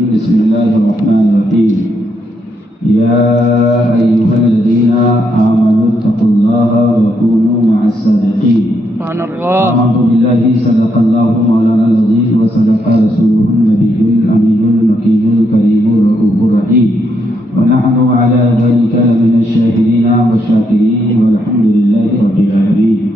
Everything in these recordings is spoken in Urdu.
بسم الله الرحمن الرحيم. يا أيها الذين آمنوا اتقوا الله وكونوا مع الصادقين. سبحان الله. أعوذ بالله صدق الله مولانا العظيم وصدق رسوله النبي الأمين المكين الكريم الرؤوف الرحيم، ونحن على ذلك لمن الشاهدين والشاكرين والحمد لله رب العالمين.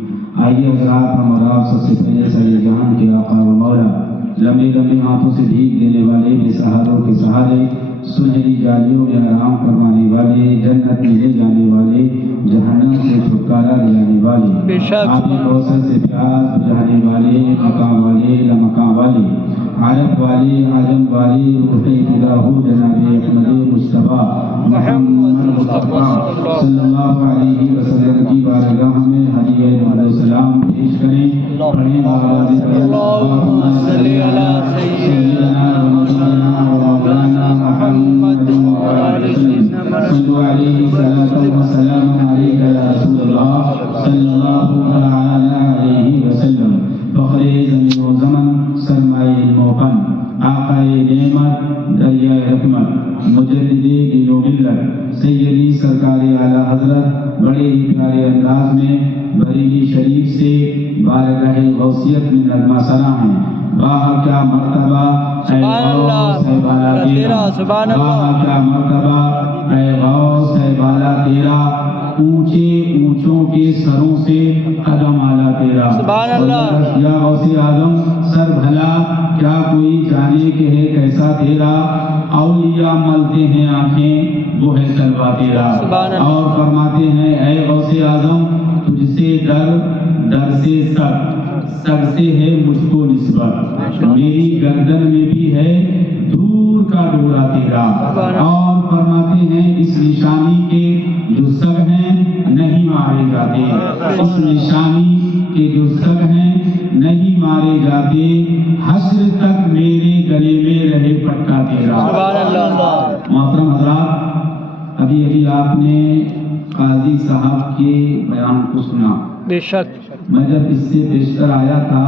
آئیے حضرات، ہمارا آپ سب سے پہلے سر جہان کے آقا و مولا، لمبے لمبے ہاتھوں سے بھیگ دینے والے، بے سہاروں کے سہارے، سنہری جالیوں میں آرام فرمانے والے، جنت میں لے جانے والے، جہنم سے چھٹکارا دلانے والے، آبی کوثر سے پیاس بجھانے والے، مقام والے لمقام والے، عرب والے عجم والے، روح الہ جناب احمد مصطفیٰ محمد مصطفیٰ صلی اللہ علیہ وسلم کی بارگاہ میں ہدیہ درود و سلام پیش کریں۔ اللہم صلی علی سیدنا ونبینا ومولانا محمد وعلی سیدنا صلو علیہ صلاۃ و سلام علیک یا رسول اللہ صلی اللہ علیہ وسلم۔ فخر زمین و زمن، سرمایہ علم و فن، آقائے نعمت، دریائے رحمت، مجدد دین و ملت، سیدی سرکار اعلیٰ حضرت بڑے ہی پیارے انداز میں بریلی شریف سے بارگاہ غوثیت میں نغمہ سرا ہیں۔ واہ کیا مرتبہ اے غوث ہے بالا تیرا، واہ کیا مرتبہ اے غوث ہے بالا تیرا، اونچے اونچوں کے سروں سے قدم اعلیٰ تیرا۔ سبحان اللہ۔ یا غوث اعظم سر بھلا کیا کوئی جانے کہ ہے کیسا تیرا، اولیاء ملتے ہیں آنکھیں وہ ہے سلوا تیرا۔ اور فرماتے ہیں اے غوث اعظم تجھ سے در سے سر سے ہے مجھ کو نسبت، میری گردن میں بھی ہے دور کا ڈورا تیرا۔ اور فرماتے ہیں اس نشانی کے جو سگ ہیں نہیں مارے جاتے، اس نشانی کے جو سگ ہیں نہیں مارے جاتے، حشر تک میرے گلے میں رہے پٹا تیرا۔ محترم حضرات، ابھی آپ نے قاضی صاحب کے بیان کو سنا۔ بے شک میں جب اس سے بیشتر آیا تھا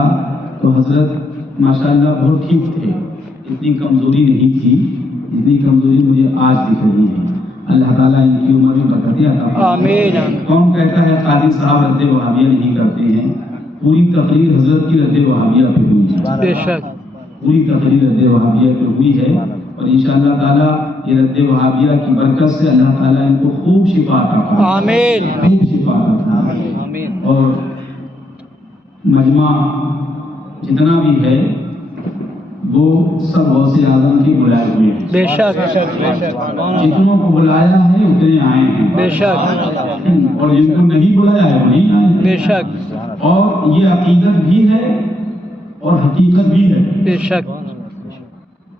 تو حضرت ماشاءاللہ بہت ٹھیک تھے، اتنی کمزوری نہیں تھی جتنی کمزوری مجھے آج دکھ رہی ہے۔ اللہ تعالیٰ ان کی عمر میں برکتیں عطا فرمائے۔ آمین۔ کون کہتا ہے قاضی صاحب رد وہابیہ نہیں کرتے ہیں؟ پوری تقریر حضرت کی رد وہابیہ پہ ہوئی ہے، بے شک پوری تقریر رد وہابیہ پہ ہوئی ہے، اور انشاءاللہ تعالیٰ یہ رد وہابیہ کی برکت سے اللہ تعالیٰ ان کو خوب شفا عطا فرمائے، آمین، خوب شفا عطا فرمائے۔ آمین۔ اور مجمع جتنا بھی ہے وہ سب غوث اعظم کی بلائے ہوئے ہیں، بے شک جتنوں کو بلایا ہے اتنے آئے ہیں، بے شک اور جن کو نہیں بلایا ہے وہ نہیں آئے ہیں۔ بے شک اور یہ عقیدت بھی ہے اور حقیقت بھی ہے۔ بے شک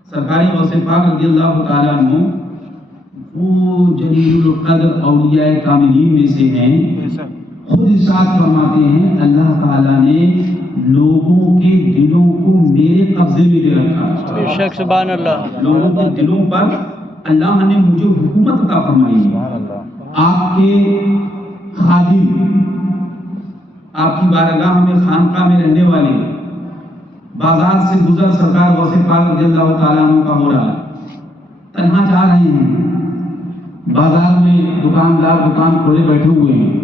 سرکاری غوث پاک رضی اللہ تعالیٰ عنہ وہ جلیل القدر اولیاء کاملین میں سے ہیں۔ خود ارشاد فرماتے ہیں اللہ تعالیٰ نے لوگوں کے دلوں کو میرے قبضے میں دے رکھا۔ بے شک سبحان اللہ۔ لوگوں کے دلوں پر اللہ نے مجھے حکومت عطا فرمائی ہے۔ آپ کے خادم، آپ کی بارگاہ میں خانقاہ میں رہنے والے، بازار سے گزر سرکار غوث پاک رضی اللہ تعالیٰ عنہ کا ہو رہا ہے، تنہا جا رہے ہیں، بازار میں دکاندار دکان کھولے بیٹھے ہوئے ہیں،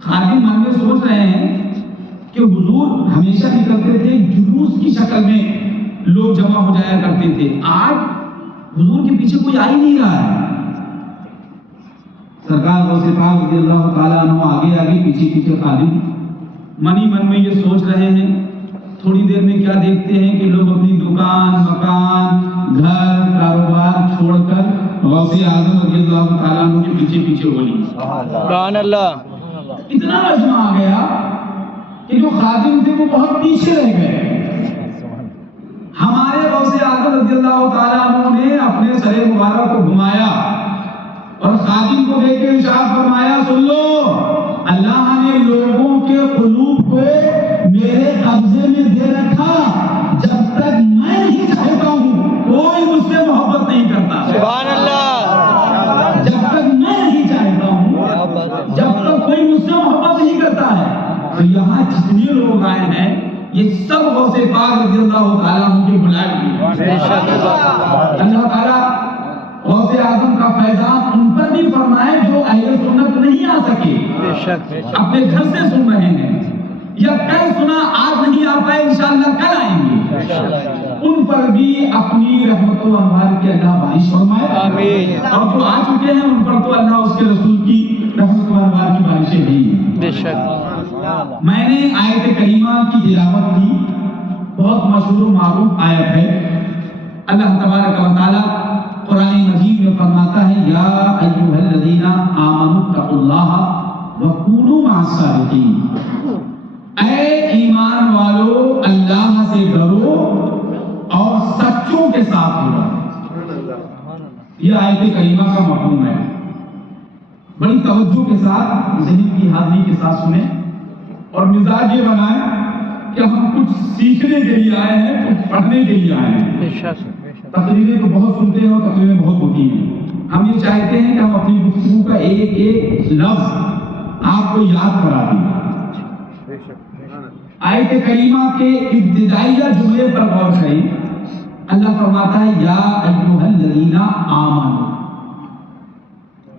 خادم من میں سوچ رہے ہیں کہ حضور ہمیشہ نکلتے تھے جلوس کی شکل میں، لوگ جمع ہو جایا کرتے تھے، آج حضور کے پیچھے کوئی آ ہی نہیں رہا ہے۔ سرکار غوث پاک رضی اللہ تعالیٰ عنہ آگے آگے پیچھے پیچھے خادم منی من میں یہ سوچ رہے ہیں۔ تھوڑی دیر میں کیا دیکھتے ہیں کہ لوگ اپنی دکان، مکان، گھر، کاروبار چھوڑ کر غوث اعظم رضی اللہ تعالیٰ عنہ کے پیچھے پیچھے ہو لی۔ سبحان اللہ۔ اتنا مجمع آ گیا کہ جو خادم تھے وہ بہت پیچھے رہ گئے۔ ہمارے غوث اعظم رضی اللہ تعالیٰ عنہ نے اپنے سر مبارک کو گھمایا اور خادم کو دیکھ کے ارشاد فرمایا سن لو، اللہ نے لوگوں کے قلوب کو میرے قبضے میں دے رکھا، جب تک میں نہیں چاہتا ہوں کوئی مجھ سے محبت نہیں کرتا۔ سبحان اللہ۔ جب تک میں نہیں چاہتا ہوں، جب تک کوئی مجھ سے محبت نہیں کرتا ہے۔ تو یہاں جتنے لوگ آئے ہیں یہ سب غوث پاک رضی اللہ تعالیٰ عنہ کے بلائے ہوئے ہیں۔ اللہ تعالیٰ غوث اعظم کا فیضان ان پر بھی فرمائے جو اہل سنت نہیں آ سکے، اپنے گھر سے سن رہے ہیں، یا کل سنا آج نہیں آ پائے انشاءاللہ کل آئیں گے، ان پر بھی اپنی رحمت و انوار کی اللہ بارش فرمائے، آمین۔ اور جو آ چکے ہیں ان پر تو اللہ اس کے رسول کی رحمت و انوار کی بارشیں دی ہیں۔ بے شک میں نے آیت کریمہ کی تلاوت کی، بہت مشہور و معروف آیت ہے۔ اللہ تبارک و تعالی قرآن مجید میں فرماتا ہے یا ایھا الذین آمنوا اتقوا اللہ وکونوا مع الصادقین، اے ایمان والو اللہ سے ڈرو اور سچوں کے ساتھ ہو۔ یہ آیت کریمہ کا مفہوم ہے، بڑی توجہ کے ساتھ ذہن کی حاضری کے ساتھ سنیں اور مزاج یہ بنائیں کہ ہم کچھ سیکھنے کے لیے آئے ہیں، کچھ پڑھنے کے لیے آئے ہیں۔ تقریریں تو بہت سنتے ہیں اور تقریریں بہت ہوتی ہیں، ہم یہ چاہتے ہیں کہ ہم اپنی گفتگو کا ایک ایک لفظ آپ کو یاد کرا دیں۔ آیت کریمہ کے ابتدائیہ جملے پر غور کریں، اللہ فرماتا ہے یا ایھا الذین آمنوا،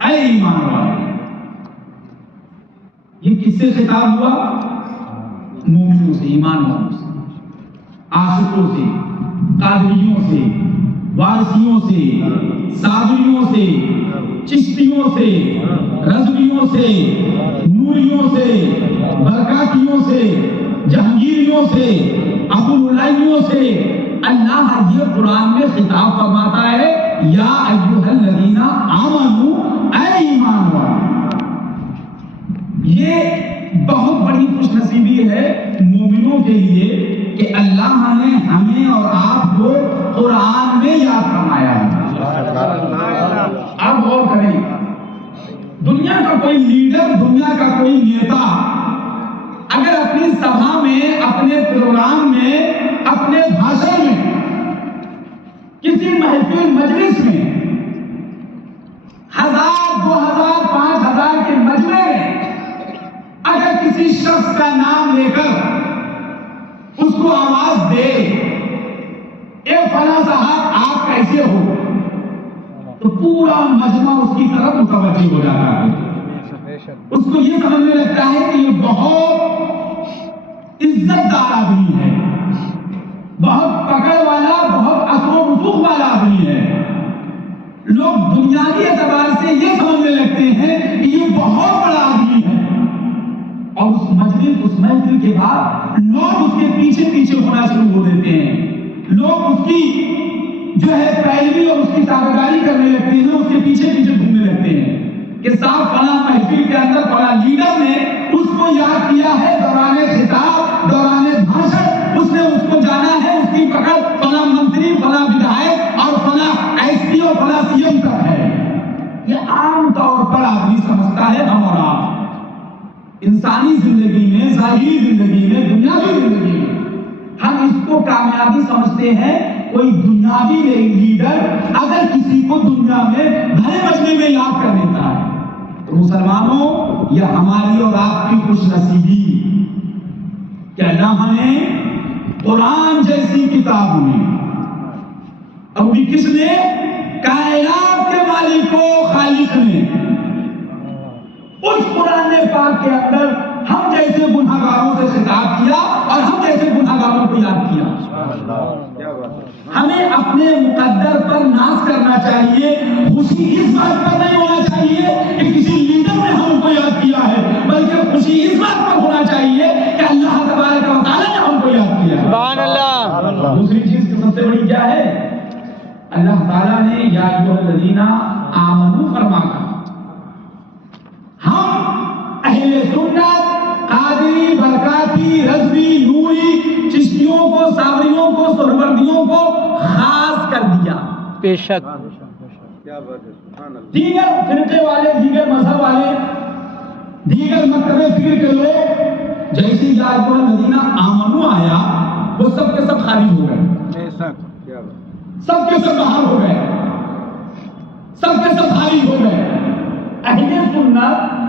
اے ایمان والے۔ یہ کس سے خطاب ہوا؟ مومنوں سے، ایمان والوں سے، عاشقوں سے، قادریوں سے، وارثیوں سے، صابریوں سے، چشتیوں سے، رضویوں سے، نوریوں سے، برکاتیوں سے، جہانگیریوں سے، ابوالعلیوں سے اللہ یہ قرآن میں خطاب فرماتا ہے یا ایھا الذین آمنوا، اے ایمان والے۔ یہ بہت بڑی خوش نصیبی ہے مومنوں کے لیے کہ اللہ نے ہمیں اور آپ کو قرآن میں یاد فرمایا ہے۔ آپ غور کریں، دنیا کا کوئی لیڈر، دنیا کا کوئی نیتا اگر اپنی سبھا میں، اپنے پروگرام میں، اپنے بھاشن میں، کسی محفل مجلس میں 1000، 2000، 5000 کے مجمع میں اگر کسی شخص کا نام لے کر اس کو آواز دے اے فلاں صاحب آپ کیسے ہو، تو پورا مجمع اس کی طرف متوجہ ہو جاتا ہے، اس کو یہ سمجھنے لگتا ہے کہ یہ بہت عزت دار آدمی ہے، بہت پکڑ والا، بہت اثر و رسوخ والا آدمی ہے۔ لوگ دنیاوی اعتبار سے یہ سمجھنے لگتے ہیں کہ یہ بہت بڑا آدمی ہے، اور اس مجلس، اس محفل کے بعد لوگ اس کے پیچھے پیچھے ہونا شروع ہو دیتے ہیں، لوگ اس کی جو ہے پیروی اور اس کی تابعداری کرنے لگتے ہیں، اس کے پیچھے پیچھے گھومنے لگتے ہیں کہ صاحب فلاں محفل کے اندر فلاں لیڈر نے اس کو یاد کیا ہے دوران خطاب، دوران بھاشن، اس نے اس کو جانا ہے، اس کی پکڑ فلاں منتری، فلاں ودھائک اور فلاں ایس پی اور فلاں سی ایم تک ہے۔ یہ عام طور پر آدمی سمجھتا ہے ہم اور آپ انسانی زندگی میں، ظاہری زندگی میں، دنیاوی زندگی میں ہم اس کو کامیابی سمجھتے ہیں۔ کوئی دنیاوی لیڈر اگر کسی کو دنیا میں بھرے مجمع میں یاد کر دیتا ہے تو مسلمانوں، یہ ہماری اور آپ کی خوش نصیبی کہ اللہ نے قرآن جیسی کتاب میں، اور بھی کس نے؟ کائنات کے مالک و خالق نے اس قرآن پاک کے اندر ہم جیسے گناہگاروں سے خطاب کیا اور ہم جیسے گناہگاروں کو یاد کیا۔ ہمیں اپنے مقدر پر ناز کرنا چاہیے، خوشی اس بات پر نہیں ہونا چاہیے کہ کسی لیڈر نے ہم کو یاد کیا ہے، بلکہ خوشی اس بات پر ہونا چاہیے کہ اللہ تبارک و تعالیٰ نے ہم کو یاد کیا ہے۔ سبحان اللہ۔ دوسری چیز کی سب سے بڑی کیا ہے؟ اللہ تعالیٰ نے یا ایھا الذین آمنوا فرما کر ہم اہل سنت، قادری، برکاتی، رضوی، نوری، چشتیوں کو، صابریوں کو، سہروردیوں کو خاص کر دیا۔ بے شک دیگر فرقے والے، دیگر مذہب والے، دیگر مکتب فکر کے لوگ جیسی یا ایھا الذین آمنوا آیا وہ سب کے سب خارج ہو گئے، سب کے سب باہر ہو گئے، سب کے سب خارج ہو گئے۔ اہل سنت،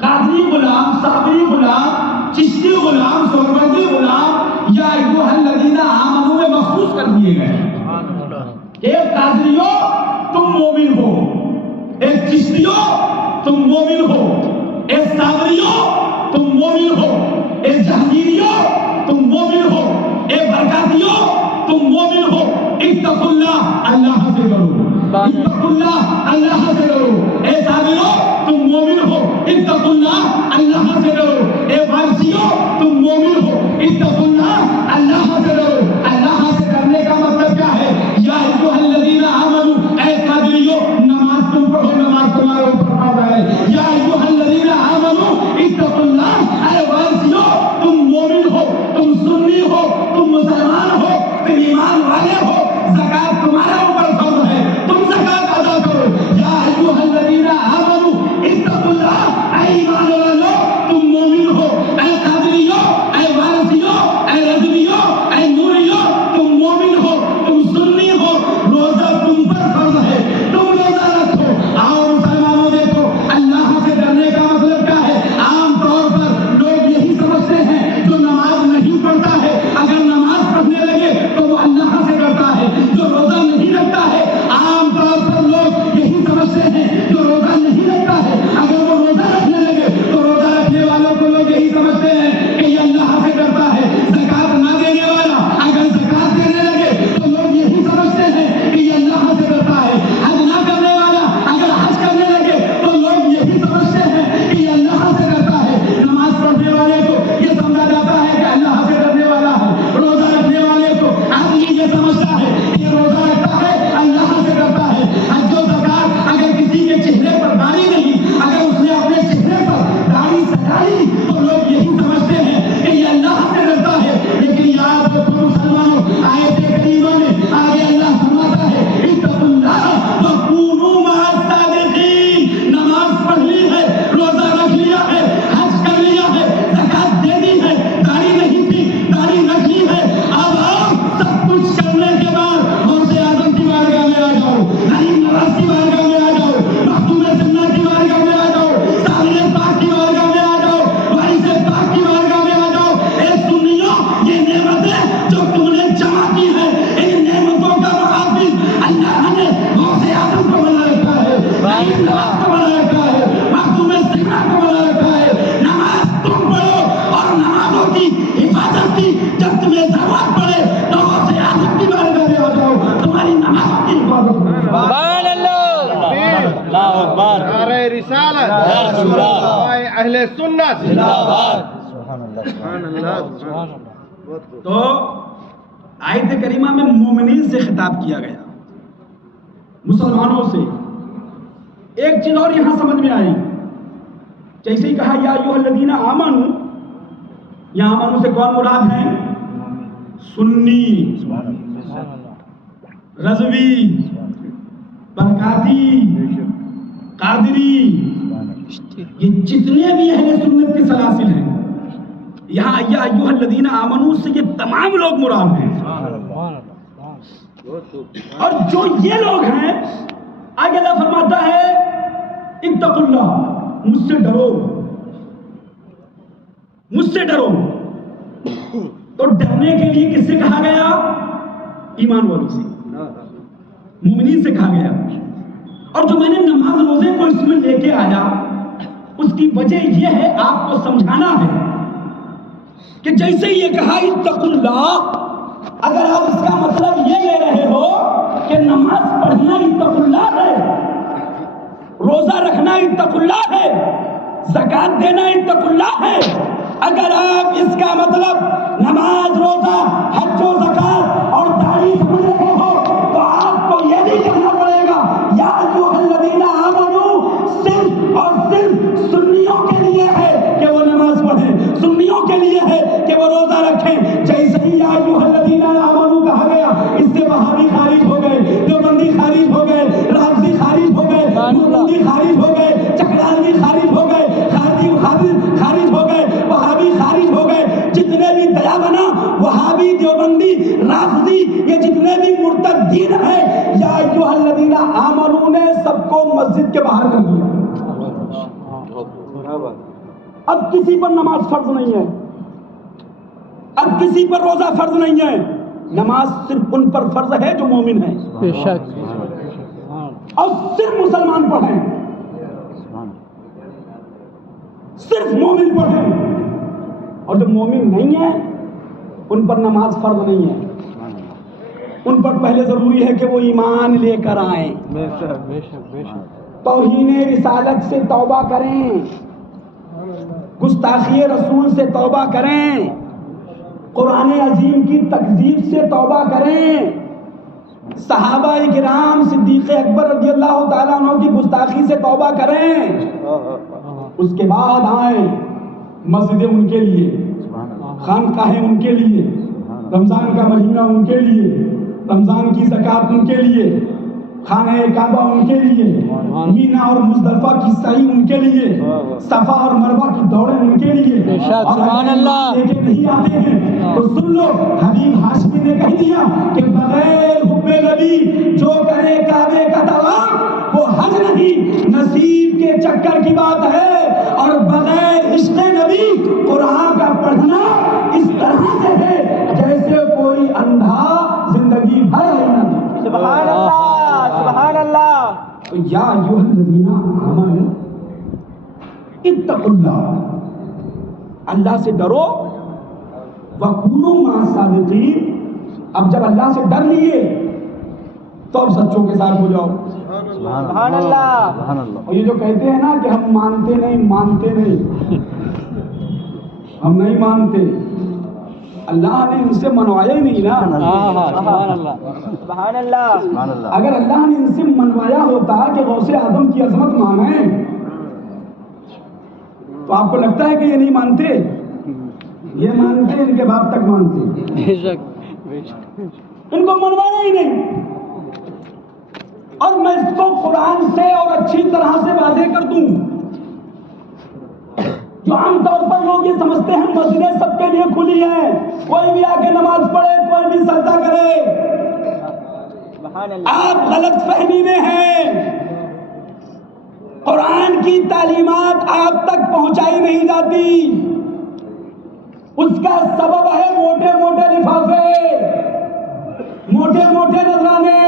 قادری غلام، صابری غلام، چشتی غلام، سہروردی غلام یا ایھا الذین آمنوا میں مخصوص کر دیے گئے۔ کہ ایک قادریو تم مومن ہو، ایک چشتیو تم مومن ہو، ایک صابریو تم مومن ہو، ایک جہانگیریو تم مومن ہو، ایک برکاتیو تم مومن ہو، اتقوا اللہ، اللہ سے ڈرو، اتقوا اللہ، اللہ سے ڈرو، اے صابرو تم مومن ہو، اتقوا اللہ، اللہ سے ڈرو، اے وارثیو تم مومن ہو، اتقوا اللہ، اللہ سے ڈرو۔ اللہ سے ڈرنے کا مطلب کیا ہے؟ یا ایھا الذین آمنوا، اے قادریو نماز تم پڑھو، نماز تمہارے اوپر فرض ہے۔ یا ایھا الذین آمنوا اتقوا اللہ، اے وارثیو تم مومن ہو، تم سنی ہو، تم مسلمان ہو، تم ایمان والے ہو، زکات تمہارے اوپر فرض ہے، تم زکات ادا کرو۔ یا ایھا الذین آمنوا اتقوا اللہ، اے ایمان والو تم مومن ہو، اے قادریو، اے وارثیو، اے رضویو، اے نوریو تم مومن ہو، تم سنی ہو، روزہ تم پر فرض ہے، تم روزہ رکھو۔ آؤ مسلمانوں دیکھو اللہ سے ڈرنے کا مطلب کیا ہے؟ عام طور پر لوگ یہی سمجھتے ہیں جو نماز نہیں پڑھتا ہے اگر نماز پڑھنے لگے تو وہ اللہ سے ڈرتا ہے، جو روزہ نہیں رکھتا ہے عام طور پر لوگ یہی سمجھتے ہیں جو روزہ نہیں رکھتا ہے اگر وہ روزہ رکھنے لگے تو روزہ رکھنے والوں کو لوگ یہی سمجھتے ہیں کہ یہ اللہ سے ڈرتا ہے۔ زکات نہ دینے والا اگر زکات دینے لگے تو لوگ یہی سمجھتے ہیں کہ یہ اللہ سے ڈرتا ہے۔ حج نہ کرنے والا اگر حج کرنے لگے تو لوگ یہی سمجھتے ہیں کہ یہ اللہ سے ڈرتا ہے۔ نماز پڑھنے والے کو یہ سمجھا جاتا ہے کہ اللہ سے ڈرنے والا ہے، روزہ رکھنے والے کو آدمی یہ سمجھتا ہے کہ یہ روزہ رکھتا ہے اللہ سے ڈرتا ہے۔ حج و زکات اگر کسی کے چہرے پر داڑھی نہیں، اگر اس نے اپنے چہرے پر داڑھی سجائی تو لوگ یہی سمجھتے ہیں کہ یہ اللہ سے ڈرتا ہے۔ لیکن یاد رکھو مسلمانوں، آیت کریمہ میں آگے اللہ فرماتا ہے اتقوا اللہ وکونوا مع الصادقین۔ نماز پڑھ لی ہے، روزہ رکھ لیا ہے، حج کر لیا ہے، زکات دے دی ہے، داڑھی نہیں تھی داڑھی رکھ لی ہے، اب آؤ سب کچھ کرنے کے بعد غوث اعظم کی بارگاہ میں آ جاؤ، غریب نواز کی بارگاہ میں آ جاؤ، مخدوم سنہ کی بارگاہ میں آ جاؤ، سامع پاک کی بارگاہ میں آ جاؤ، وارث پاک کی بارگاہ میں آ جاؤ۔ اے سنیوں، یہ نعمتیں جو تم نے جمع کی ہیں ان نعمتوں کا محافظ اللہ نے غوث اعظم کو بنا رکھا ہے، غریب نواز کو بنا رکھا ہے، مخدوم سنہ کو بنا رکھا ہے۔ نماز تم پڑھو اور نمازوں کی حفاظت کی جب تمہیں ضرورت پڑے تو غوث اعظم کی بارگاہ میں آ جاؤ، تمہاری نمازوں کی حفاظت کرو۔ سبحان اللہ، اللہ اکبر، نعرہ رسالت، یا رسول اللہ، اہل سنت، زندہ باد۔ سبحان اللہ۔ تو آیت کریمہ میں مومنین سے خطاب کیا گیا، مسلمانوں سے۔ ایک چیز اور یہاں سمجھ میں آئی، جیسے ہی کہا یا ایھا الذین آمنوا، یہاں آمنوا سے کون مراد ہیں؟ سنی، رضوی، برکاتی، قادری، یہ جتنے بھی اہل سنت کے سلاسل ہیں، یہاں یا ایھا الذین آمنوا سے یہ تمام لوگ مراد ہیں۔ اور جو یہ لوگ ہیں آگے اللہ فرماتا ہے اتقوا اللہ، مجھ سے ڈرو، مجھ سے ڈرو۔ تو ڈرنے کے لیے کس سے کہا گیا؟ ایمان والوں سے، مومنین سے کہا گیا۔ اور جو میں نے نماز روزے کو اس میں لے کے آیا اس کی وجہ یہ ہے آپ کو سمجھانا ہے کہ جیسے یہ کہا اتقوا اللہ، اگر آپ اس کا مطلب یہ لے رہے ہو کہ نماز پڑھنا اتقوا اللہ ہے، روزہ رکھنا اتقوا اللہ ہے، زکات دینا اتقوا اللہ ہے، اگر آپ اس کا مطلب نماز، روزہ، حج و زکات اور داڑھی سمجھ رہے ہو تو آپ کو یہ بھی کہنا پڑے گا یا ایھا الذین آمنوا صرف اور صرف سنیوں کے لیے ہے کہ وہ نماز پڑھیں، سنیوں کے لیے ہے کہ وہ روزہ رکھیں۔ جیسے ہی یا ایھا الذین آمنوا کہا گیا اس سے وہابی خارج ہو گئے، دیوبندی خارج ہو گئے، رافضی خارج ہو گئے، مودودی خارج ہو گئے، چکرالوی خارج ہو گئے، خارج ہو گئے، وہابی خارج ہو گئے، جتنے بھی دیا بنا وہابی، دیوبندی، رافضی، یہ جتنے بھی مرتدین ہیں یا ایھا الذین آمنوا نے سب کو مسجد کے باہر کر دیا۔ اب کسی پر نماز فرض نہیں ہے، اب کسی پر روزہ فرض نہیں ہے، نماز صرف ان پر فرض ہے جو مومن ہیں، بے شک، اور صرف مسلمان پڑھیں، صرف مومن پڑھیں، اور جو مومن نہیں ہیں ان پر نماز فرض نہیں ہے، ان پر پہلے ضروری ہے کہ وہ ایمان لے کر آئیں، بے شک، بے شک، بے شک، توہین رسالت سے توبہ کریں، گستاخی رسول سے توبہ کریں، قرآن عظیم کی تکذیب سے توبہ کریں، صحابہ کرام صدیق اکبر رضی اللہ تعالیٰ عنہ کی گستاخی سے توبہ کریں، اس کے بعد آئیں مسجدیں ان کے لیے، خانقاہیں ان کے لیے، رمضان کا مہینہ ان کے لیے، رمضان کی زکوٰۃ ان کے لیے، خانہ کعبہ ان کے لیے، مینا اور مزدلفہ کی سعی ان کے لیے، صفا اور مروہ کی دوڑیں ان کے لیے، سبحان اللہ، لے کے نہیں آتے ہیں تو سن لو، حبیب ہاشمی نے کہہ دیا کہ بغیر حب نبی جو کرے کعبے کا طواف وہ حج نہیں، نصیب کے چکر کی بات ہے، اور بغیر عشق نبی قرآن کا پڑھنا اس طرح سے ہے جیسے کوئی اندھا زندگی بھر رہنا تھا۔ سبحان اللہ، سبحان اللہ، تو یا ایھا الذین آمنوا اتقوا اللہ، اللہ سے ڈرو، وکونوا مع الصادقین، اب جب اللہ سے ڈر لیے تو اب سچوں کے ساتھ ہو جاؤ۔ سبحان اللہ، اور یہ جو کہتے ہیں نا کہ ہم مانتے نہیں، ہم نہیں مانتے، اللہ نے ان سے منوایا ہی نہیں نا۔ سبحان اللہ، سبحان اللہ، اگر اللہ نے ان سے منوایا ہوتا کہ غوث اعظم کی عظمت مانیں تو آپ کو لگتا ہے کہ یہ نہیں مانتے؟ یہ مانتے، ان کے باپ تک مانتے، بے شک، بے شک، ان کو منوایا ہی نہیں۔ اور میں اس کو قرآن سے اور اچھی طرح سے واضح کر دوں، جو عام طور پر لوگ یہ سمجھتے ہیں مسجدیں سب کے لیے کھلی ہیں، کوئی بھی آ کے نماز پڑھے، کوئی بھی سجدہ کرے، آپ غلط فہمی میں ہیں۔ قرآن کی تعلیمات آپ تک پہنچائی نہیں جاتی، اس کا سبب ہے موٹے موٹے لفافے، موٹے موٹے نذرانے۔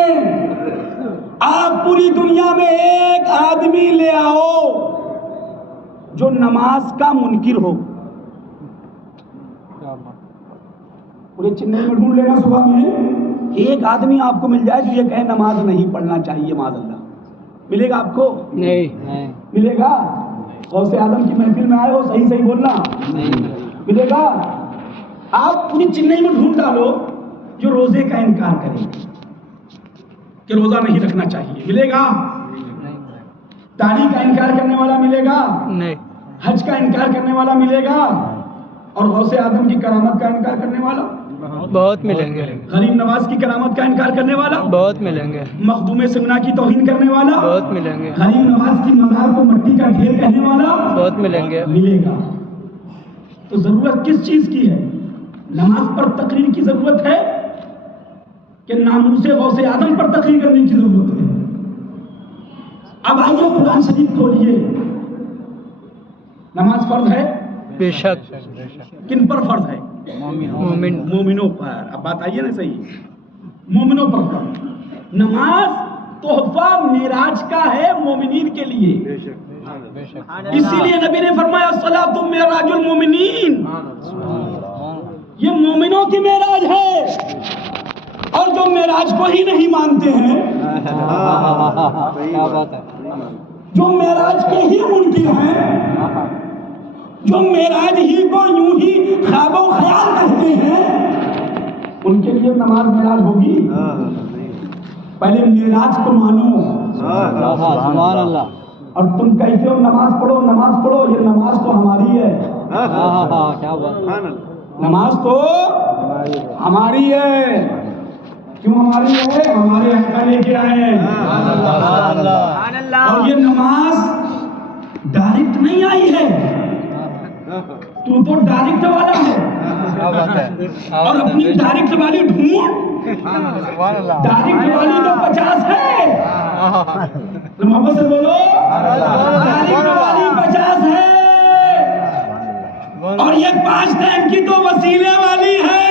آپ پوری دنیا میں ایک آدمی لے آؤ جو نماز کا منکر ہو، پورے چنئی میں ڈھونڈ لینا صبح میں، ایک آدمی آپ کو مل جائے جو یہ کہے نماز نہیں پڑھنا چاہیے، معاذ اللہ، ملے گا آپ کو؟ نہیں، ملے گا؟ غوث اعظم کی محفل میں آئے ہو، صحیح بولنا، ملے گا؟ آپ پوری چنئی میں ڈھونڈ ڈالو جو روزے کا انکار کرے کہ روزہ نہیں رکھنا چاہیے، ملے گا؟ داڑھی کا انکار کرنے والا ملے گا؟ نہیں، حج کا انکار کرنے والا ملے گا؟ اور غوث اعظم کی کرامت کا انکار کرنے والا؟ بہت ملیں گے، غریب نواز کی کرامت کا انکار کرنے والا؟ بہت ملیں گے، مخدوم سمنا کی توہین کرنے والا؟ بہت ملیں گے، غریب نواز کی مزار کو مٹی کا ڈھیر کہنے والا؟ بہت ملیں گے، ملے گا۔ تو ضرورت کس چیز کی ہے؟ نماز پر تقریر کی ضرورت ہے کہ ناموس غوث اعظم پر تقریر کرنے کی ضرورت ہے؟ اب آئیے قرآن شریف کھولیے، نماز فرض ہے؟ بے شک، کن پر فرض ہے؟ مومن، مومنوں پر۔ اب بات آئیے نا صحیح، مومنوں پر فرض۔ نماز تحفہ معراج کا ہے مومنین کے لیے، اسی لیے نبی نے فرمایا الصلاۃ معراج المومنین، یہ مومنوں کی معراج ہے۔ اور جو معراج کو ہی نہیں مانتے ہیں، کیا بات ہے، جو معراج کے ہی منکر ہیں، جو معراج ہی کو یوں ہی خواب و خیال کہتے ہیں، ان کے لیے نماز معراج ہوگی؟ پہلے معراج کو مانو، سبحان اللہ، اور تم کیسے ہو نماز پڑھو، نماز پڑھو، یہ نماز تو ہماری ہے، کیا بات، نماز تو ہماری ہے۔ کیوں ہماری ہے؟ ہمارے آقا لے کے آئے ہیں، اور یہ نماز ڈائریکٹ نہیں آئی ہے، تو ڈائریکٹ والا ہے، اور اپنی ڈائریکٹ والی ڈھونڈ، ڈائریکٹ والی تو 50 ہے، محبت سے بولو، ڈائریکٹ والی 50 ہے، اور یہ 5 ٹائم کی تو وسیلے والی ہے۔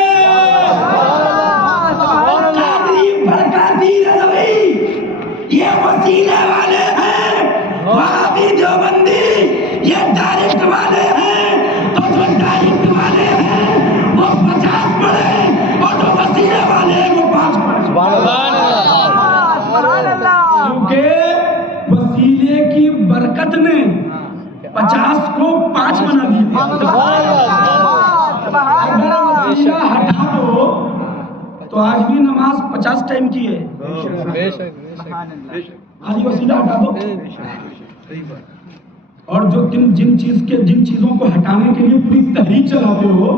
کو 5 بنا دیا. اگر وسیلہ ہٹا دو تو آج بھی نماز 50 ٹائم کی ہے. آج وسیلہ ہٹا دو. اور جو جن چیزوں کو ہٹانے کے لیے پوری تحریک چلاتے ہو،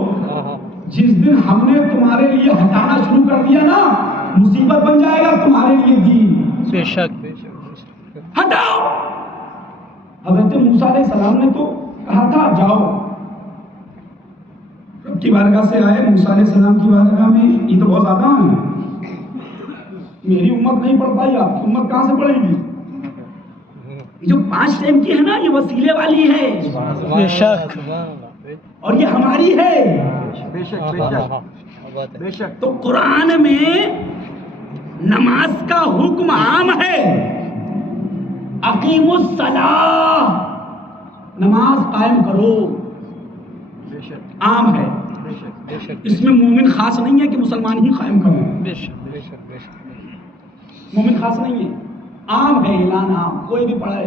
جس دن ہم نے تمہارے لیے ہٹانا شروع کر دیا نا، مصیبت بن جائے گا تمہارے لیے دین. بے شک ہٹاؤ. حضرت موسیٰ علیہ السلام نے تو کہا تھا جاؤ. رب کی بارگاہ سے آئے موسیٰ علیہ السلام کی بارگاہ میں. یہ تو بہت زیادہ ہے، میری امت نہیں پڑھ پائی، آپ کی امت کہاں سے پڑھے گی؟ یہ جو 5 ٹائم کی ہے نا، یہ وسیلے والی ہے. بے شک اور یہ ہماری ہے. تو قرآن میں نماز کا حکم عام ہے. اقیم الصلاۃ، نماز قائم کرو، عام ہے. اس میں مومن خاص نہیں ہے کہ مسلمان ہی قائم کرو. مومن خاص نہیں ہے، عام ہے، اعلان عام، کوئی بھی پڑھے.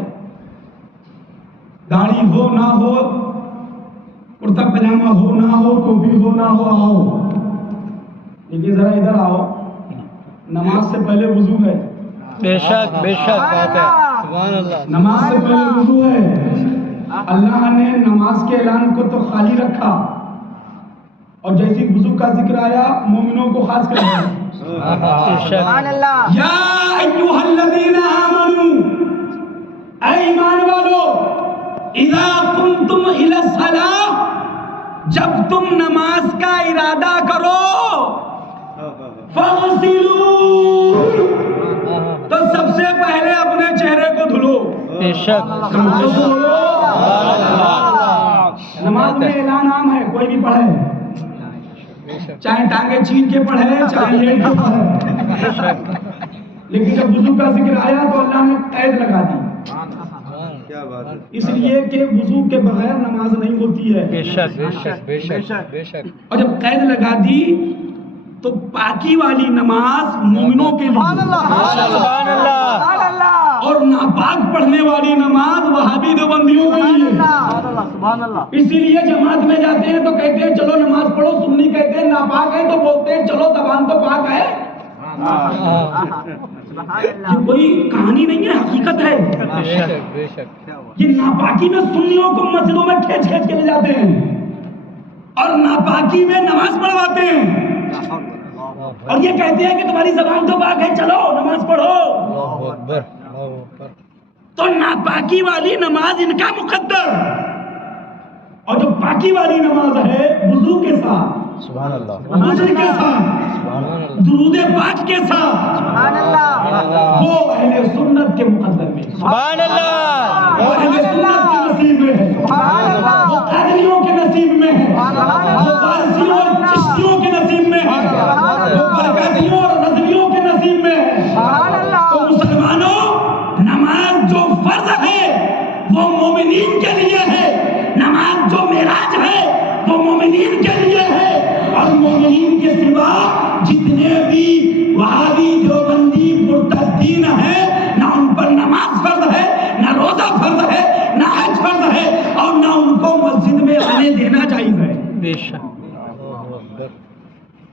داڑھی ہو نہ ہو، کرتا پجامہ ہو نہ ہو، ٹوپی ہو نہ ہو، آؤ. لیکن ذرا ادھر آؤ، نماز سے پہلے وضو ہے. بے شک بات ہے. سبحان اللہ. نماز سے پہلے وضو ہے. اللہ نے نماز کے اعلان کو تو خالی رکھا، اور جیسی وضو کا ذکر آیا مومنوں کو خاص کر دیا. سبحان اللہ. یا ایھا الذین آمنوا، اے ایمان والو، اذا قمتم الی الصلاۃ، جب تم نماز کا ارادہ کرو، فاغسلوا، تو سب سے پہلے اپنے چہرے کو دھلو. بے شک نماز میں اعلان عام ہے، کوئی بھی پڑھے، چاہے ٹانگیں چین کے پڑھے، چاہے لیٹ کے پڑھے. لیکن جب وضو کا ذکر آیا تو اللہ نے قید لگا دی، اس لیے کہ وضو کے بغیر نماز نہیں ہوتی ہے. بے شک. اور جب قید لگا دی تو پاکی والی نماز مومنوں کے لیے، سبحان اللہ. اور ناپاک پڑھنے والی نماز وہابی دیوبندیوں کے لیے. اسی لیے جماعت میں جاتے ہیں تو کہتے ہیں چلو نماز پڑھو، سنی کہتے ہیں ناپاک ہے تو بولتے ہیں چلو زبان تو پاک ہے. یہ کوئی کہانی نہیں ہے، حقیقت ہے. یہ ناپاکی میں سنیوں کو مسجدوں میں کھینچ کے لے جاتے ہیں، اور ناپاکی میں نماز پڑھواتے ہیں، اور یہ کہتے ہیں کہ تمہاری زبان تو پاک ہے، چلو نماز پڑھو. تو ناپاکی والی نماز ان کا مقدر، اور جو پاکی والی نماز ہے وضو کے ساتھ، سبحان اللہ. غسل کے ساتھ، درود پاک کے ساتھ، وہ اہل سنت کے مقدر میں، سبحان اللہ. وہ اہل سنت کے نصیب میں ہے، وہ قادریوں کے نصیب میں ہے، وہ بارسیوں اور چشتیوں کے نصیب میں ہے، وہ برکاتیوں اور رضویوں کے نصیب میں ہے. تو مسلمانوں، نماز جو فرض ہے وہ مومنین کے لیے ہے، نماز جو معراج ہے وہ مومنین کے لیے ہے. اور مومنین کے سوا جتنے بھی وہابی دیوبندی مرتدین ہیں، نہ ان پر نماز فرض ہے، نہ روزہ فرض ہے، نہ حج فرض ہے، اور نہ ان کو مسجد میں آنے دینا چاہیے. بے شک.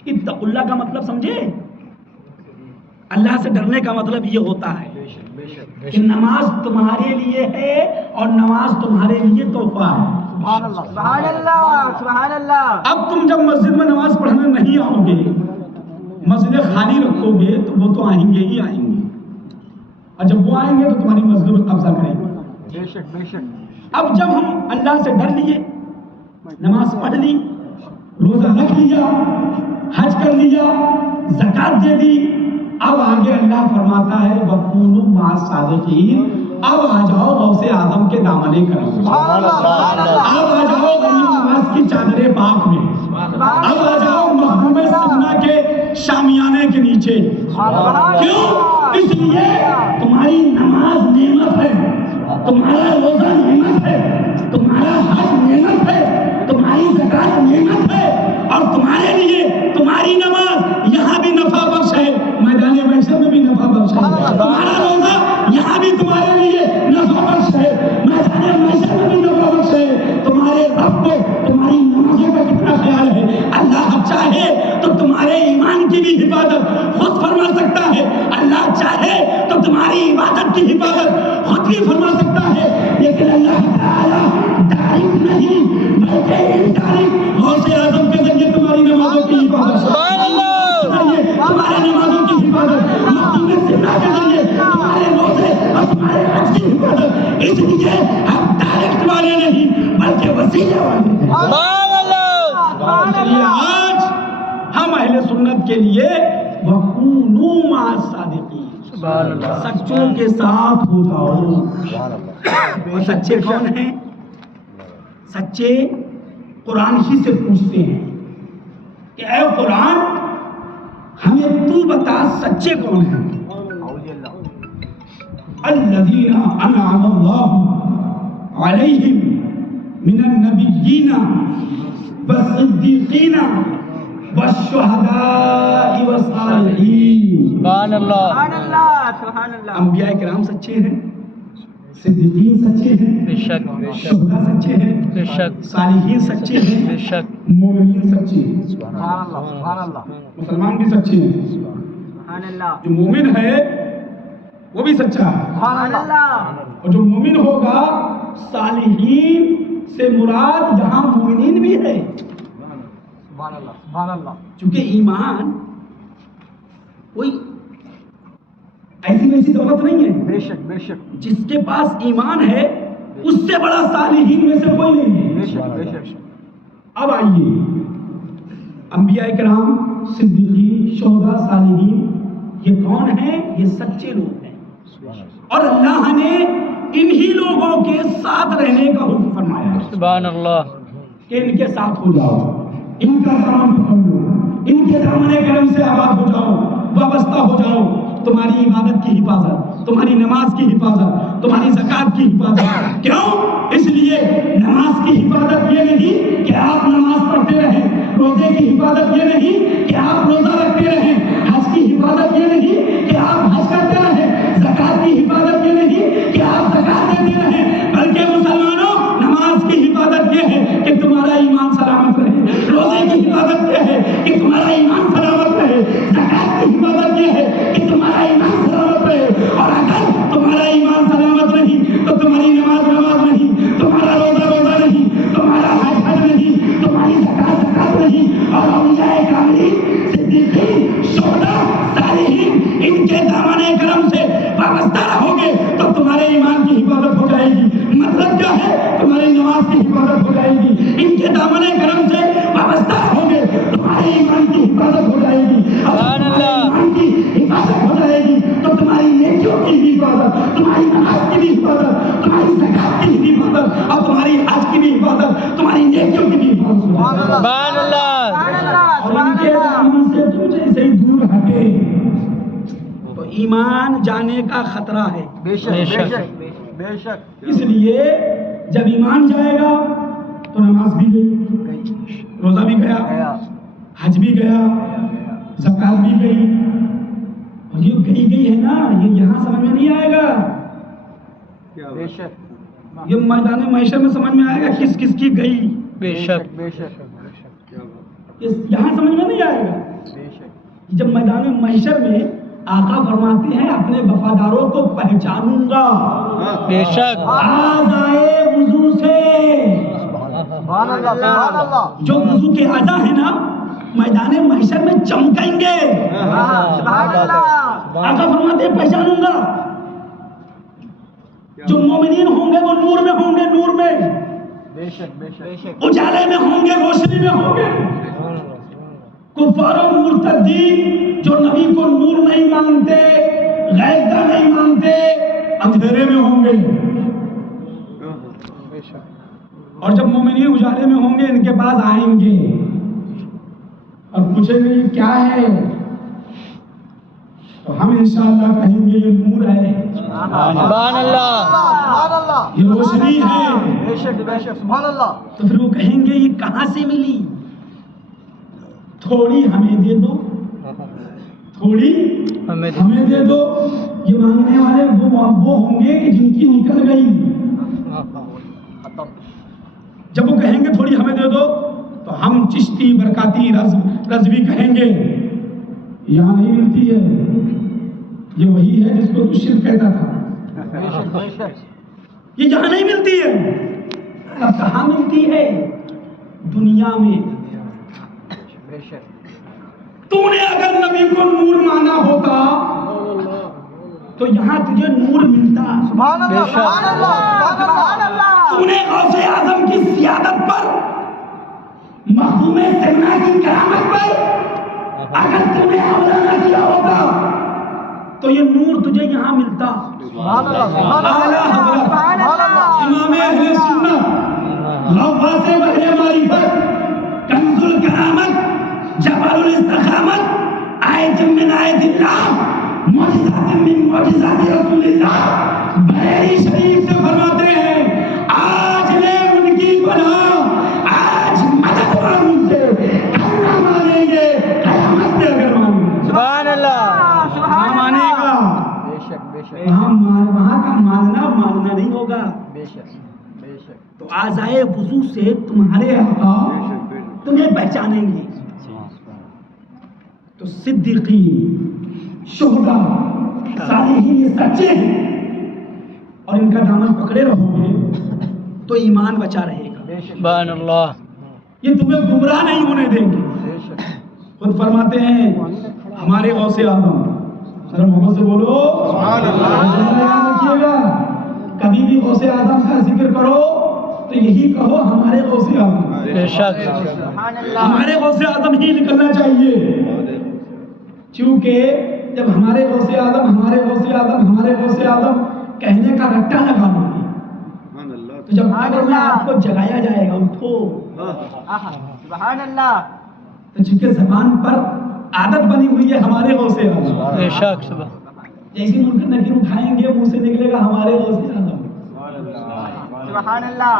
اتقوا اللہ کا مطلب سمجھے؟ اللہ سے ڈرنے کا مطلب یہ ہوتا ہے کہ نماز تمہارے لیے ہے اور نماز تمہارے لیے تحفہ ہے. اب تم جب مسجد میں نماز پڑھنے نہیں آؤ گے، مسجد خالی رکھو گے، تو وہ تو آئیں گے ہی آئیں گے، اور جب وہ آئیں گے تو تمہاری مسجد میں قبضہ کریں گے. اب جب ہم اللہ سے ڈر لیے، نماز پڑھ لی، روزہ رکھ لیا، حج کر لیا، زکات دے دی، اب آگے اللہ فرماتا ہے وَكُونُوا مَعَ الصَّادِقِينَ، اب آ جاؤ غوث اعظم کے دامنے کرم میں، اب آ جاؤ غنی نواز کی چادر پاک میں، اب آ جاؤ محبوب سنہ کے شامیانے کے نیچے. کیوں؟ اس لیے تمہاری نماز نعمت ہے، تمہارا روزہ نعمت ہے، تمہارا حج نعمت ہے، تمہاری زکات نعمت ہے، اور تمہارے لیے تمہاری نماز یہاں بھی نفع بخش ہے، میدان محشر میں بھی نفع بخش ہے. تمہارا روزہ یہاں بھی تمہارے لیے نفع بخش ہے، میدان محشر میں بھی نفع بخش ہے. تمہاری عبادت کی حفاظت خود بھی فرما سکتا ہے، لیکن اللہ تعالیٰ ڈائریکٹ نہیں بلکہ انڈائریکٹ غوث اعظم کے ذریعے تمہاری نمازوں کی حفاظت، تمہارے نمازوں کی حفاظت، مخدوم سنہ کے ذریعے تمہارے روزے اور تمہارے حج کی حفاظت۔ اس لیے ہم ڈائریکٹ والے نہیں بلکہ وسیلے والے ہیں۔ اس لیے آج ہم اہل سنت کے لیے وَكُونُوا مَعَ الصَّادِقِينَ، سچوں کے ساتھ ہو جاؤ۔ اور سچے کون ہیں؟ سچے قرآن ہی سے پوچھتے ہیں کہ اے قرآن ہمیں تو بتا سچے کون ہیں؟ الذین انعم اللہ علیہم من النبیین والصدیقین والشہداء والصالحین۔ سبحان اللہ، انبیاء کرام سچے ہیں، صدیقین سچے ہیں، بے شک شہداء سچے ہیں، بے شک صالحین سچے ہیں، بے شک مومنین سچے ہیں، مسلمان بھی سچے ہیں، جو مومن ہے وہ بھی سچا ہے، اور جو مومن ہوگا صالحین سے مراد یہاں مومنین بھی ہے، چونکہ ایمان کوئی ایسی ویسی دولت نہیں ہے، بے شک بے شک جس کے پاس ایمان ہے اس سے بڑا صالحین میں سے کوئی نہیں ہے۔ بے شک بے شک۔ اب آئیے، انبیاء کرام، صدیقین، شہداء، صالحین، یہ کون ہیں؟ یہ سچے لوگ ہیں، اور اللہ نے انہی لوگوں کے ساتھ رہنے کا حکم فرمایا ہے سبحان اللہ، کہ ان کے ساتھ ہو جاؤ، ان کا دامن پکڑ لو، ان کے دامن کرم سے آباد ہو جاؤ، وابستہ ہو جاؤ۔ تمہاری عبادت کی حفاظت، تمہاری نماز کی حفاظت، تمہاری زکوٰۃ کی حفاظت۔ کیوں؟ اس لیے نماز کی حفاظت یہ نہیں کہ آپ نماز پڑھتے رہیں، روزے کی حفاظت یہ نہیں کہ آپ روزہ رکھتے رہیں، حج کی حفاظت یہ نہیں کہ آپ حج کرتے رہیں، زکوٰۃ کی حفاظت یہ نہیں کہ آپ زکوٰۃ دیتے رہیں، بلکہ مسلمانوں نماز کی حفاظت یہ ہے کہ تمہارا ایمان سلامت رہے، روزے کی حفاظت یہ ہے کہ تمہارا ایمان سلامت رہے، زکوٰۃ کی حفاظت یہ ہے کہ تمہارا ایمان سلامت رہے، اور اگر تمہارا ایمان سلامت نہیں تو تمہاری نماز نہیں، تمہارا روزہ نہیں، تمہارا حج نہیں، تمہاری زکوٰۃ نہیں، اور اولیاء کاملین، صدیقین، شہداء، صالحین، ان کے دامن کرم سے وابستہ رہو گے تو تمہارے ایمان کی حفاظت ہو جائے گی۔ مطلب کیا ہے؟ تمہاری نماز کی حفاظت ہو جائے گی، ان کے دامن کرم سے وابستہ رہو گے تمہارے ایمان کی حفاظت ہو جائے گی، اور تمہارے ایمان کی حفاظت ہو جائے گی تو تمہاری نیکیوں کی بھی حفاظت، تمہاری نماز کی بھی حفاظت، تمہاری زکوٰۃ کی بھی حفاظت، اور تمہاری حج کی بھی حفاظت، تمہاری نیکیوں کی بھی حفاظت ہو جائے گی۔ سبحان اللہ، اور ان کے دامن سے تم جیسے ہی دور ہٹے تو ایمان جانے کا خطرہ ہے۔ بے شک بے شک بے شک۔ اس لیے جب ایمان جائے گا تو نماز بھی گئی، روزہ بھی گیا، حج بھی گیا، زکوٰۃ بھی گئی، اور یہ گئی ہے نا، یہ یہاں سمجھ میں نہیں آئے گا، بے شک یہ میدان محشر میں سمجھ میں آئے گا کس کس کی گئی، بے شک بے شک یہاں سمجھ میں نہیں آئے گا۔ بے شک۔ جب میدان محشر میں آقا فرماتے ہیں اپنے وفاداروں کو پہچانوں گا، بے شک آز آئے وضو سے، سبحان اللہ سبحان اللہ۔ جو وضو کے اعضا ہیں نا میدان محشر میں چمکیں گے، سبحان اللہ۔ آقا فرماتے ہیں پہچانوں گا۔ جو مومنین ہوں گے وہ نور میں ہوں گے، نور میں، بے شک بے شک بے شک۔ اجالے میں ہوں گے، روشنی میں ہوں گے۔ کفار و مرتدین جو نبی کو نور نہیں مانتے، غیب کا نہیں مانتے، اندھیرے میں ہوں گے، اور جب مومنین اجالے میں ہوں گے ان کے پاس آئیں گے اور پوچھیں گے یہ کیا ہے، تو ہم انشاءاللہ کہیں گے یہ نور ہے، سبحان اللہ، سبحان اللہ۔ یہ روشنی ہے۔ بے شک بے شک سبحان اللہ۔ تو پھر وہ کہیں گے یہ کہاں سے ملی؟ تھوڑی ہمیں دے دو، تھوڑی ہمیں دے دو۔ یہ مانگنے والے وہ ہوں گے کہ جن کی نکل گئی۔ جب وہ کہیں گے تھوڑی ہمیں دے دو تو ہم چشتی برکاتی رضوی کہیں گے یہاں نہیں ملتی ہے، یہ وہی ہے جس کو تو شرک کہتا تھا. یہ جہاں نہیں ملتی ہے. اب کہاں ملتی ہے؟ دنیا میں. تو نے اگر نبی کو نور مانا ہوتا تو یہاں تجھے نور ملتا. سبحان اللہ سبحان اللہ سبحان اللہ. تو نے غوث اعظم کی سیادت پر، مخدوم سینا کی کرامت پر اگر تم نے عمل نہ کیا ہوتا تو یہ نور تجھے یہاں ملتا. سبحان اللہ سبحان اعلیٰ حضرت سبحان اللہ. امام اہل سنت، غواص بحر معرفت، کنز الکرامت، جبل الاستقامت، آیت من آیت اللہ، معجزات من معجزات رسول اللہ، بحری شریف سے فرماتے ہیں آج لے ان کی پناہ، آج مدد مانگ ان سے، کل نہ مانیں گے قیامت میں اگر مانیں گے. سبحان اللہ. نہ مانے گا. بے شک بے شک وہاں کا ماننا نہیں ہوگا. بے شک بے شک. تو آزائے وضو سے تمہارے آقا تمہیں پہچانیں گے. تو صدیقین، شہداء، صالحین یہ سچے ہیں اور ان کا دامن پکڑے رہو گے تو ایمان بچا رہے گا. سبحان اللہ. یہ تمہیں گمراہ نہیں ہونے دیں گے. خود فرماتے ہیں ہمارے غوث اعظم، ذرا محمد سے بولو سبحان اللہ. یاد رکھیے گا کبھی بھی غوث اعظم کا ذکر کرو تو یہی کہو ہمارے غوث اعظم. بے شک. ہمارے غوث اعظم ہی نکلنا چاہیے. چونکہ جب ہمارے غوث اعظم ہمارے غوث اعظم ہمارے غوث اعظم کہنے کا رٹا لگا لو گی تو جب قبر میں آپ کو جگایا جائے گا اٹھو سبحان اللہ. تو چونکہ زبان پر عادت بنی ہوئی ہے ہمارے غوث اعظم، بے شک. جیسی منکر نکیر اٹھائیں گے منہ سے نکلے گا ہمارے غوث اعظم. سبحان اللہ.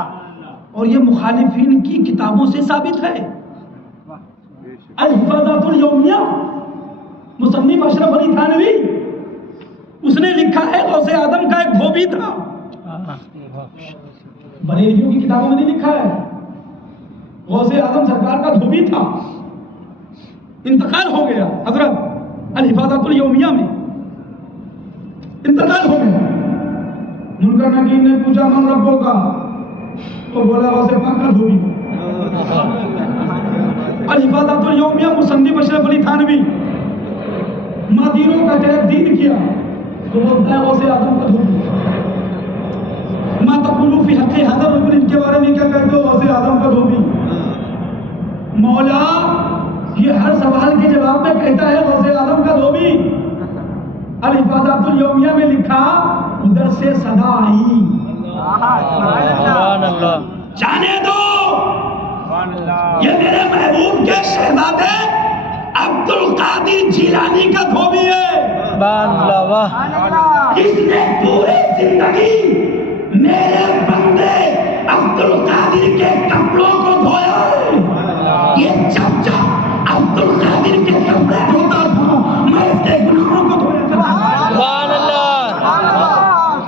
اور یہ مخالفین کی کتابوں سے ثابت ہے. الحفاظات الیومیہ، مصنف اشرف علی تھانوی، اس نے لکھا ہے غوث اعظم کا ایک دھوبی تھا. بریلویوں کی کتابوں میں نہیں لکھا ہے. غوث اعظم سرکار کا دھوبی تھا، انتقال ہو گیا. حضرت الحفاظات الیومیہ میں انتقال ہو گیا. منکر نکیر نے پوچھا من ربوں کا، تو بولا غوث پاک کا دھوبی. الحفاظات الیومیہ مصنف اشرف علی تھانوی مدینوں کا تردید کیا تو بولتا ہے غوث اعظم کا دھوبی. ما تقولوا فی حق هذا الرجل، ان کے بارے میں کیا کہتے ہو غوث اعظم کا دھوبی. مولا یہ ہر سوال کے جواب میں کہتا ہے غوث اعظم کا دھوبی. الحفاظات الیومیہ میں لکھا ادھر سے صدا آئی سبحان اللہ. جانے دو یہ میرے محبوب کے شہزادے عبد القادر جیلانی کا دھوبی ہے. سبحان اللہ. واہ. جس نے پوری زندگی میرے بندے عبد القادر کے کپڑوں کو دھویا ہے. یہ جب جب عبد القادر کے کپڑے دھوتا تھا میں اس کے گناہوں کو دھویا تھا. سبحان اللہ.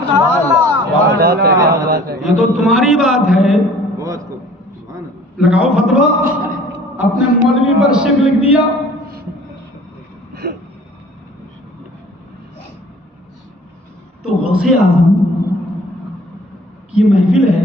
کیا بات ہے، کیا بات ہے. یہ تو تمہاری بات ہے. لگاؤ فتویٰ. اپنے مولوی پر شرک لکھ دیا. تو غوث اعظم کی یہ محفل ہے